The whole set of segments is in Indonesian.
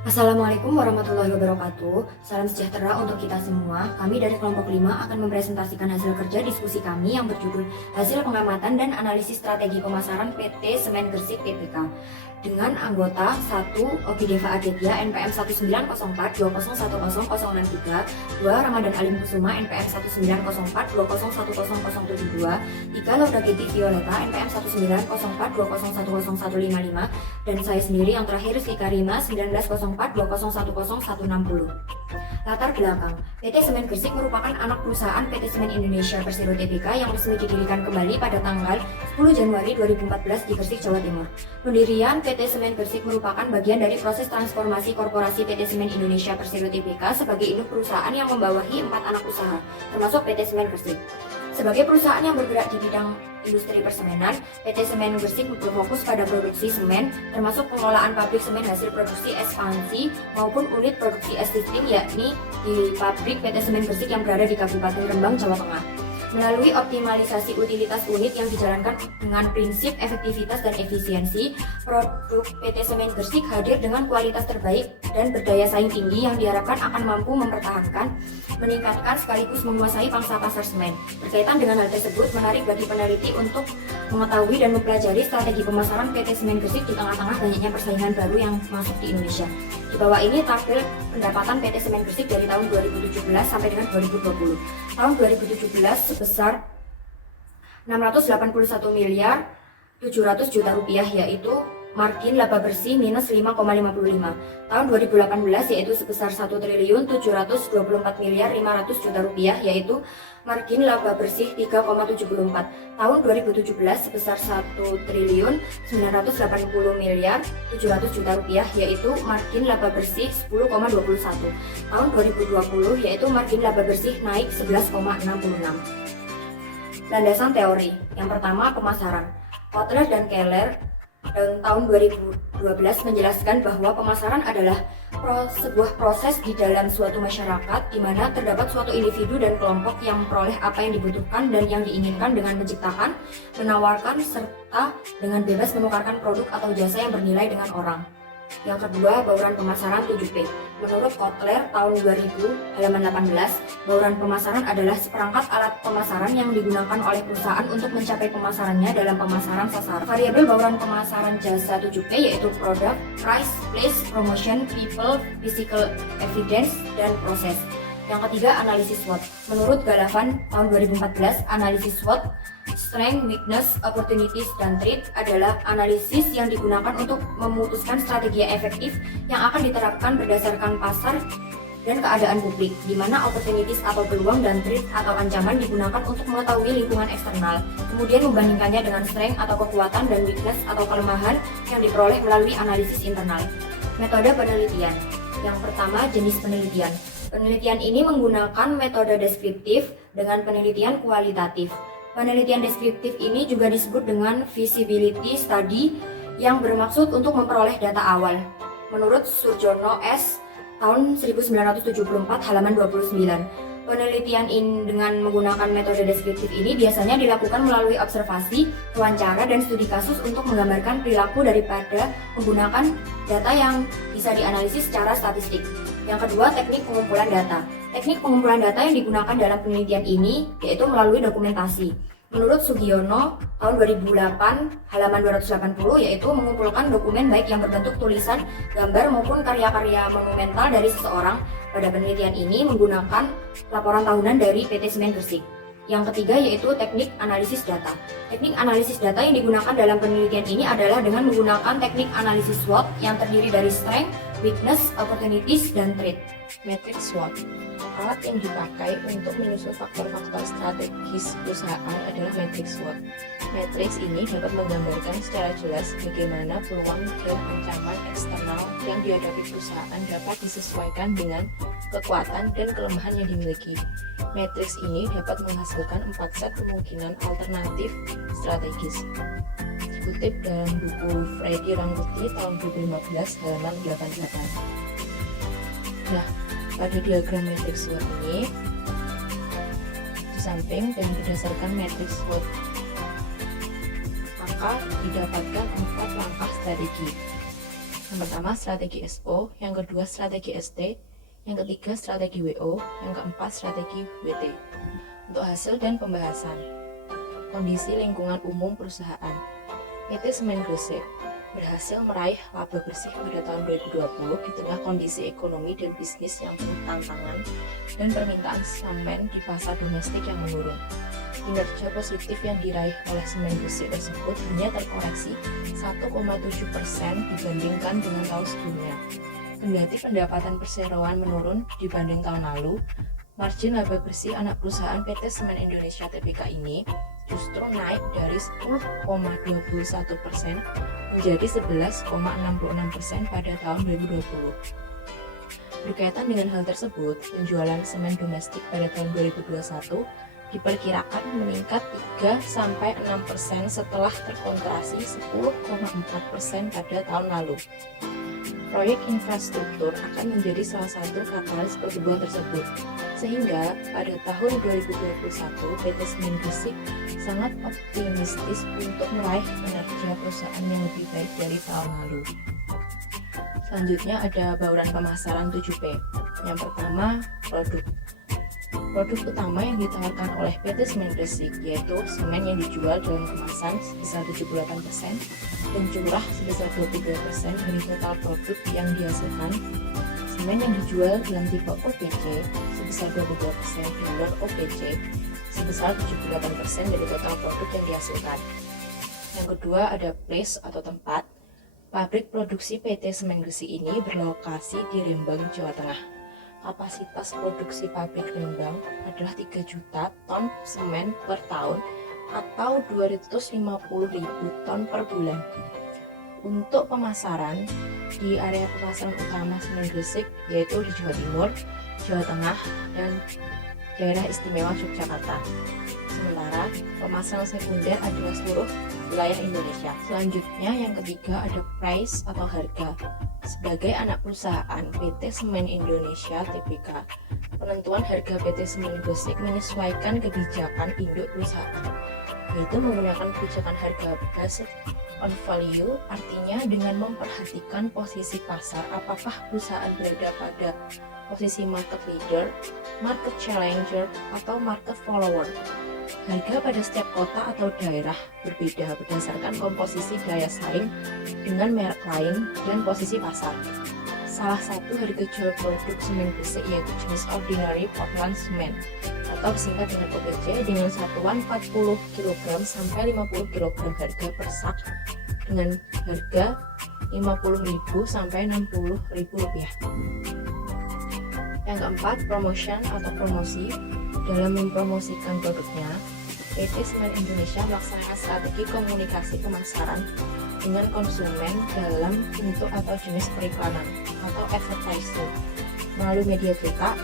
Assalamualaikum warahmatullahi wabarakatuh. Salam sejahtera untuk kita semua. Kami dari kelompok 5 akan mempresentasikan hasil kerja diskusi kami yang berjudul Hasil Pengamatan dan Analisis Strategi Pemasaran PT Semen Gresik Tbk dengan anggota 1. Ogi Deva Aditya NPM 190420100063, 2. Ramadan Alim Kusuma NPM 190420100072, 3. Lauda Giti Violeta NPM 190420100155, dan saya sendiri yang terakhir Rizky Karima 190420100160. Latar belakang, PT Semen Gresik merupakan anak perusahaan PT Semen Indonesia Persero Tbk yang resmi didirikan kembali pada tanggal 10 Januari 2014 di Gresik, Jawa Timur. Pendirian PT Semen Gresik merupakan bagian dari proses transformasi korporasi PT Semen Indonesia Persero Tbk sebagai induk perusahaan yang membawahi 4 anak usaha, termasuk PT Semen Gresik. Sebagai perusahaan yang bergerak di bidang industri persemenan, PT Semen Gresik berfokus pada produksi semen, termasuk pengelolaan pabrik semen hasil produksi ekspansi maupun unit produksi existing, yakni di pabrik PT Semen Gresik yang berada di Kabupaten Rembang, Jawa Tengah. Melalui optimalisasi utilitas unit yang dijalankan dengan prinsip efektivitas dan efisiensi, produk PT Semen Gresik hadir dengan kualitas terbaik dan berdaya saing tinggi yang diharapkan akan mampu mempertahankan, meningkatkan sekaligus menguasai pangsa pasar semen. Berkaitan dengan hal tersebut, menarik bagi peneliti untuk mengetahui dan mempelajari strategi pemasaran PT Semen Gresik di tengah-tengah banyaknya persaingan baru yang masuk di Indonesia. Di bawah ini tampil pendapatan PT Semen Gresik dari tahun 2017 sampai dengan 2020. Tahun 2017 sebesar 681 miliar 700 juta rupiah, yaitu margin laba bersih minus 5,55. Tahun 2018 yaitu sebesar 1 triliun 724 miliar 500 juta rupiah, yaitu margin laba bersih 3,74. Tahun 2017 sebesar 1 triliun 980 miliar 700 juta rupiah, yaitu margin laba bersih 10,21. Tahun 2020 yaitu margin laba bersih naik 11,66. Landasan teori. Yang pertama, pemasaran. Kotler dan Keller tahun 2012 menjelaskan bahwa pemasaran adalah sebuah proses di dalam suatu masyarakat di mana terdapat suatu individu dan kelompok yang memperoleh apa yang dibutuhkan dan yang diinginkan dengan menciptakan, menawarkan, serta dengan bebas menukarkan produk atau jasa yang bernilai dengan orang. Yang kedua, bauran pemasaran 7P. Menurut Kotler tahun 2000 halaman 18, bauran pemasaran adalah seperangkat alat pemasaran yang digunakan oleh perusahaan untuk mencapai pemasarannya dalam pemasaran sasaran. Variabel bauran pemasaran jasa 7P yaitu product, price, place, promotion, people, physical evidence, dan proses. Yang ketiga, analisis SWOT. Menurut Galavan tahun 2014, analisis SWOT, strength, weakness, opportunities, dan threat adalah analisis yang digunakan untuk memutuskan strategi yang efektif yang akan diterapkan berdasarkan pasar dan keadaan publik, di mana opportunities atau peluang dan threat atau ancaman digunakan untuk mengetahui lingkungan eksternal, kemudian membandingkannya dengan strength atau kekuatan dan weakness atau kelemahan yang diperoleh melalui analisis internal. Metode penelitian. Yang pertama, jenis penelitian. Penelitian ini menggunakan metode deskriptif dengan penelitian kualitatif. Penelitian deskriptif ini juga disebut dengan feasibility study yang bermaksud untuk memperoleh data awal. Menurut Surjono S. tahun 1974 halaman 29, penelitian ini dengan menggunakan metode deskriptif ini biasanya dilakukan melalui observasi, wawancara, dan studi kasus untuk menggambarkan perilaku daripada menggunakan data yang bisa dianalisis secara statistik. Yang kedua, teknik pengumpulan data. Teknik pengumpulan data yang digunakan dalam penelitian ini yaitu melalui dokumentasi. Menurut Sugiono tahun 2008 halaman 280 yaitu mengumpulkan dokumen baik yang berbentuk tulisan, gambar maupun karya-karya monumental dari seseorang. Pada penelitian ini menggunakan laporan tahunan dari PT Semen Gresik. Yang ketiga yaitu teknik analisis data. Teknik analisis data yang digunakan dalam penelitian ini adalah dengan menggunakan teknik analisis SWOT yang terdiri dari strength, weakness, opportunities, dan threat. Matriks SWOT. Alat yang dipakai untuk menyusun faktor-faktor strategis perusahaan adalah matriks SWOT. Matriks ini dapat menggambarkan secara jelas bagaimana peluang dan ancaman eksternal yang dihadapi perusahaan dapat disesuaikan dengan kekuatan dan kelemahan yang dimiliki. Matriks ini dapat menghasilkan 4 set kemungkinan alternatif strategis. Dikutip dalam buku Freddy Rangkuti tahun 2015 halaman 88. Nah, pada diagram matriks SWOT ini, di samping dan berdasarkan matriks SWOT, maka didapatkan 4 langkah strategi. Yang pertama strategi SO, yang kedua strategi ST, yang ketiga strategi WO, yang keempat strategi WT. Untuk hasil dan pembahasan. Kondisi lingkungan umum perusahaan. PT Semen Gresik berhasil meraih laba bersih pada tahun 2020 di tengah kondisi ekonomi dan bisnis yang penuh tantangan dan permintaan semen di pasar domestik yang menurun. Kinerja positif yang diraih oleh Semen Gresik tersebut hanya terkoreksi 1,7% dibandingkan dengan tahun sebelumnya. Kendati pendapatan perseroan menurun dibanding tahun lalu, margin laba bersih anak perusahaan PT Semen Indonesia Tbk ini justru naik dari 10,21% menjadi 11,66% pada tahun 2020. Berkaitan dengan hal tersebut, penjualan semen domestik pada tahun 2021 diperkirakan meningkat 3-6% setelah terkontraksi 10,4% pada tahun lalu. Proyek infrastruktur akan menjadi salah satu katalis pertumbuhan tersebut, sehingga pada tahun 2021 PT Semen Gresik sangat optimistis untuk meraih kinerja perusahaan yang lebih baik dari tahun lalu. Selanjutnya ada bauran pemasaran 7P. Yang pertama, produk. Produk utama yang ditawarkan oleh PT Semen Gresik yaitu semen yang dijual dalam kemasan sebesar 78% dan curah sebesar 22% dari total produk yang dihasilkan. Semen yang dijual dalam tipe OPC sebesar 22% dan non-OPC sebesar 78% dari total produk yang dihasilkan. Yang kedua ada place atau tempat. Pabrik produksi PT Semen Gresik ini berlokasi di Rembang, Jawa Tengah. Kapasitas produksi pabrik Rembang adalah 3 juta ton semen per tahun atau 250.000 ton per bulan. Untuk pemasaran, di area pemasaran utama Semen Gresik yaitu di Jawa Timur, Jawa Tengah, dan daerah istimewa Yogyakarta. Sementara pemasaran sekunder adalah seluruh wilayah Indonesia. Selanjutnya yang ketiga ada price atau harga. Sebagai anak perusahaan PT Semen Indonesia Tbk, penentuan harga PT Semen Gresik menyesuaikan kebijakan induk perusahaan, yaitu menggunakan kebijakan harga based on value, artinya dengan memperhatikan posisi pasar, apakah perusahaan berada pada posisi market leader, market challenger, atau market follower. Harga pada setiap kota atau daerah berbeda berdasarkan komposisi daya saing dengan merek lain dan posisi pasar. Salah satu harga jual produk Semen Gresik yaitu jenis Ordinary Portland Cement atau disingkat dengan OPC dengan satuan 40 kg sampai 50 kg harga per sak dengan harga 50.000 sampai 60.000 rupiah. Yang keempat, promotion atau promosi. Dalam mempromosikan produknya, PT Semen Indonesia melaksanakan strategi komunikasi pemasaran dengan konsumen dalam bentuk atau jenis periklanan atau advertising melalui media cetak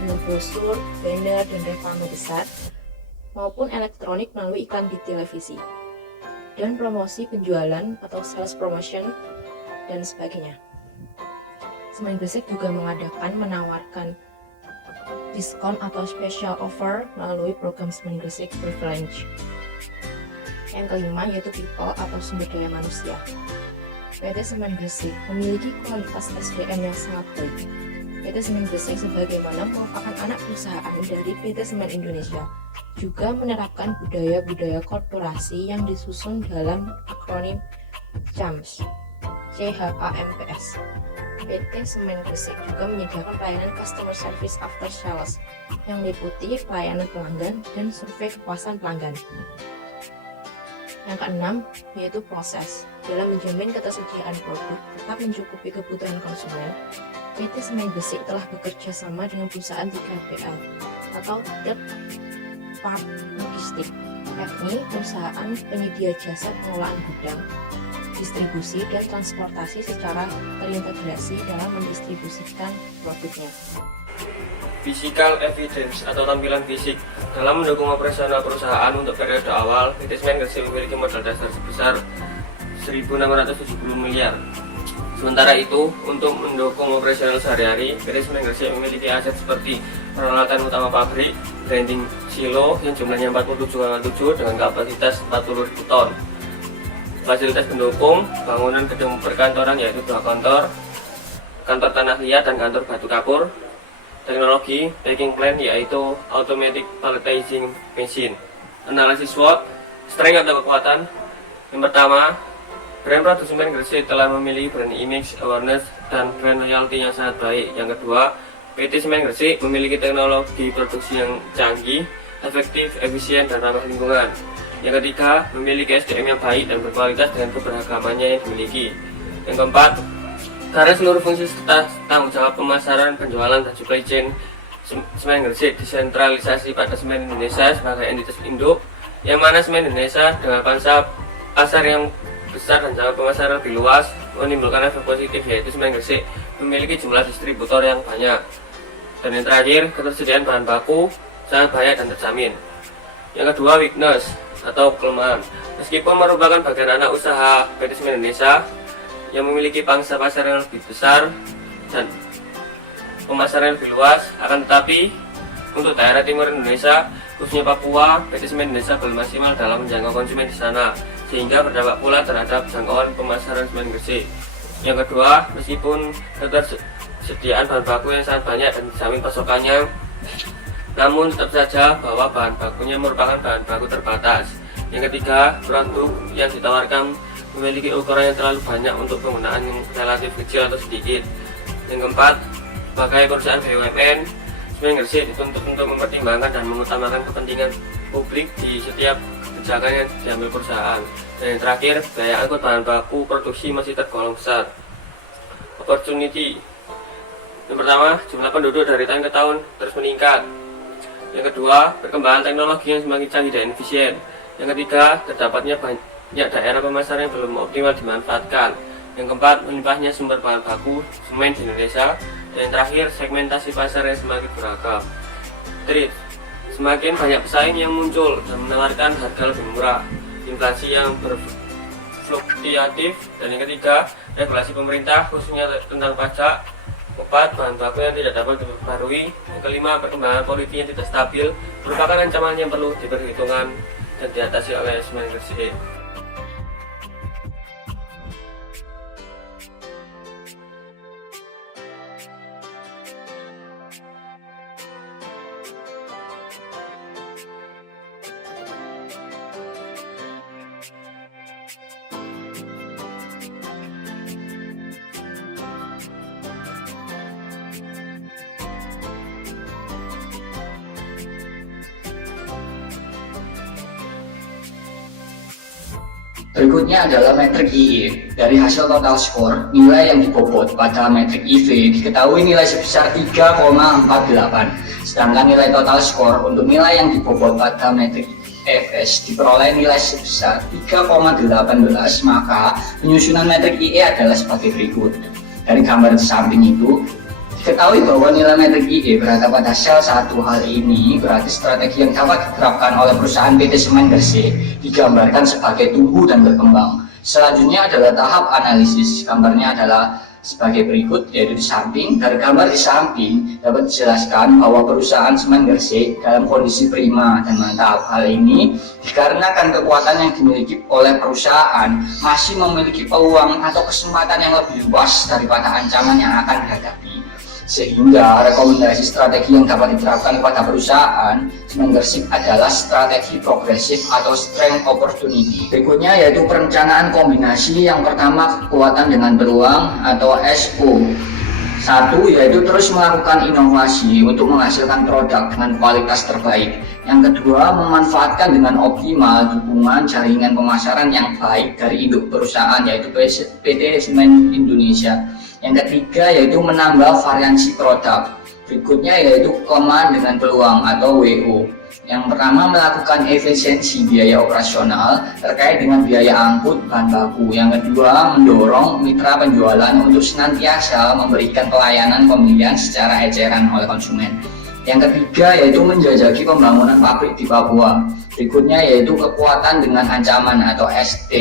dengan brosur, banner, dan reklame besar maupun elektronik melalui iklan di televisi dan promosi penjualan atau sales promotion dan sebagainya. Semen Gresik juga menawarkan diskon atau special offer melalui program Semen Gresik Privilege. Yang kelima yaitu people atau sumber daya manusia. PT Semen Gresik memiliki kualitas SDM yang sangat baik. PT Semen Gresik sebagaimana merupakan anak perusahaan dari PT Semen Indonesia juga menerapkan budaya-budaya korporasi yang disusun dalam akronim CHAMPS. PT Semen Gresik juga menyediakan pelayanan customer service after sales yang meliputi pelayanan pelanggan dan survei kepuasan pelanggan. Yang keenam yaitu proses. Dalam menjamin ketersediaan produk tetap mencukupi kebutuhan konsumen, PT Semen Gresik telah bekerja sama dengan perusahaan 3PL atau Third Party Logistik, yakni perusahaan penyedia jasa pengelolaan gudang, distribusi dan transportasi secara terintegrasi dalam mendistribusikan produknya. Physical evidence atau tampilan fisik. Dalam mendukung operasional perusahaan untuk periode awal, PT Semen Gresik memiliki modal dasar sebesar 1.670 miliar. Sementara itu, untuk mendukung operasional sehari-hari, PT Semen Gresik memiliki aset seperti peralatan utama pabrik, grinding silo yang jumlahnya 47,7 dengan kapasitas 40.000 ton. fasilitas pendukung, bangunan gedung perkantoran yaitu 2 kantor, kantor tanah liat dan kantor batu kapur. Teknologi packing plant yaitu automatic palletizing machine. Analisis SWOT, strength atau kekuatan. Yang pertama, brand produk semen Gresik telah memiliki brand image, awareness, dan brand loyalty yang sangat baik. Yang kedua, PT Semen Gresik memiliki teknologi produksi yang canggih, efektif, efisien, dan ramah lingkungan. Yang ketiga, memiliki SDM yang baik dan berkualitas dengan keberagamannya yang dimiliki. Yang keempat, karena seluruh fungsi serta tanggung jawab pemasaran, penjualan, dan supply chain Semen Gresik disentralisasi pada Semen Indonesia sebagai entitas induk, yang mana Semen Indonesia dengan pangsa pasar yang besar dan jangkauan pemasaran lebih luas menimbulkan efek positif, yaitu Semen Gresik memiliki jumlah distributor yang banyak. Dan yang terakhir, ketersediaan bahan baku sangat banyak dan terjamin. Yang kedua, weakness atau kelemahan. Meskipun merupakan bagian anak usaha PT Semen Indonesia yang memiliki pangsa pasar yang lebih besar dan pemasaran yang lebih luas, akan tetapi untuk daerah timur Indonesia, khususnya Papua, PT Semen Indonesia belum maksimal dalam menjangkau konsumen di sana, sehingga berdampak pula terhadap jangkauan pemasaran Semen Gresik. Yang kedua, meskipun ketersediaan bahan baku yang sangat banyak dan dijamin pasokannya, namun tetap saja bahwa bahan bakunya merupakan bahan baku terbatas. Yang ketiga, produk yang ditawarkan memiliki ukuran yang terlalu banyak untuk penggunaan yang relatif kecil atau sedikit. Yang keempat, sebagai perusahaan BUMN, Semen Gresik dituntut untuk mempertimbangkan dan mengutamakan kepentingan publik di setiap kebijakan yang diambil perusahaan. Dan yang terakhir, biaya angkut bahan baku produksi masih tergolong besar. Opportunity. Yang pertama, jumlah penduduk dari tahun ke tahun terus meningkat. Yang kedua, perkembangan teknologi yang semakin canggih dan efisien. Yang ketiga, terdapatnya banyak daerah pemasaran yang belum optimal dimanfaatkan. Yang keempat, melimpahnya sumber bahan baku semen di Indonesia. Dan yang terakhir, segmentasi pasar yang semakin beragam. Trade, semakin banyak pesaing yang muncul dan menawarkan harga lebih murah. Inflasi yang berfluktuatif. Dan yang ketiga, regulasi pemerintah khususnya tentang pajak. Keempat, bahan baku yang tidak dapat diperbarui. Yang kelima, perkembangan politik yang tidak stabil merupakan ancaman yang perlu diperhitungkan dan diatasi oleh Semen Gresik. Berikutnya adalah metrik IE. Dari hasil total skor, nilai yang dibobot pada metrik IV diketahui nilai sebesar 3,48. Sedangkan nilai total skor untuk nilai yang dibobot pada metrik FS diperoleh nilai sebesar 3,18. Maka penyusunan metrik IE adalah sebagai berikut. Dari gambar di samping itu, diketahui bahwa nilai metrik IE berada pada sel 1. Hal ini berarti strategi yang dapat diterapkan oleh perusahaan PT Semen Gresik digambarkan sebagai tumbuh dan berkembang. Selanjutnya adalah tahap analisis. Gambarnya adalah sebagai berikut, yaitu di samping. Dari gambar di samping dapat dijelaskan bahwa perusahaan Semen Gresik dalam kondisi prima dan mantap. Hal ini dikarenakan kekuatan yang dimiliki oleh perusahaan masih memiliki peluang atau kesempatan yang lebih luas daripada ancaman yang akan dihadapi. Sehingga rekomendasi strategi yang dapat diterapkan pada perusahaan Semen Gresik adalah strategi progresif atau strength opportunity. Berikutnya yaitu perencanaan kombinasi. Yang pertama, kekuatan dengan peluang atau SO. 1. Yaitu terus melakukan inovasi untuk menghasilkan produk dengan kualitas terbaik. Yang kedua, memanfaatkan dengan optimal dukungan jaringan pemasaran yang baik dari induk perusahaan yaitu PT Semen Indonesia. Yang ketiga yaitu menambah variansi produk. Berikutnya yaitu kelemahan dengan peluang atau WO. Yang pertama, melakukan efisiensi biaya operasional terkait dengan biaya angkut bahan baku. Yang kedua, mendorong mitra penjualan untuk senantiasa memberikan pelayanan pembelian secara eceran oleh konsumen. Yang ketiga yaitu menjajaki pembangunan pabrik di Papua. Berikutnya yaitu kekuatan dengan ancaman atau ST.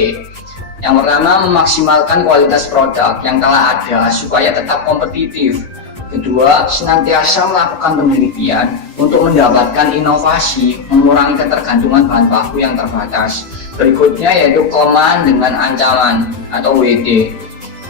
Yang pertama, memaksimalkan kualitas produk yang telah ada supaya tetap kompetitif. Kedua, senantiasa melakukan penelitian untuk mendapatkan inovasi, mengurangi ketergantungan bahan baku yang terbatas. Berikutnya yaitu command dengan ancaman atau WD.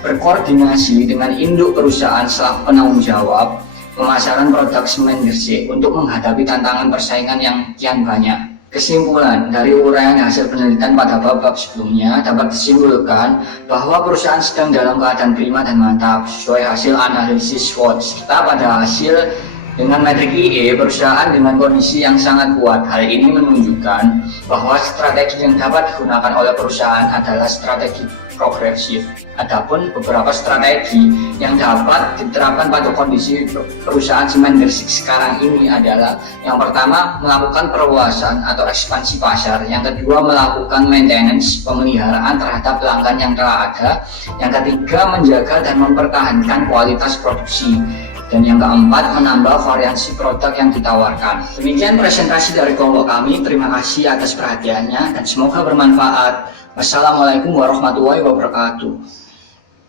Berkoordinasi dengan induk perusahaan selaku penanggung jawab pemasaran produk semen Gresik untuk menghadapi tantangan persaingan yang kian banyak. Kesimpulan dari uraian hasil penelitian pada bab sebelumnya dapat disimpulkan bahwa perusahaan sedang dalam keadaan prima dan mantap sesuai hasil analisis SWOT, serta pada hasil dengan metrik IE perusahaan dengan kondisi yang sangat kuat. Hal ini menunjukkan bahwa strategi yang dapat digunakan oleh perusahaan adalah strategi progresif. Adapun beberapa strategi yang dapat diterapkan pada kondisi perusahaan semen Gresik sekarang ini adalah: yang pertama, melakukan perluasan atau ekspansi pasar; yang kedua, melakukan maintenance, pemeliharaan terhadap pelanggan yang telah ada; yang ketiga, menjaga dan mempertahankan kualitas produksi; dan yang keempat, menambah variasi produk yang ditawarkan. Demikian presentasi dari kelompok kami. Terima kasih atas perhatiannya dan semoga bermanfaat. Wassalamualaikum warahmatullahi wabarakatuh.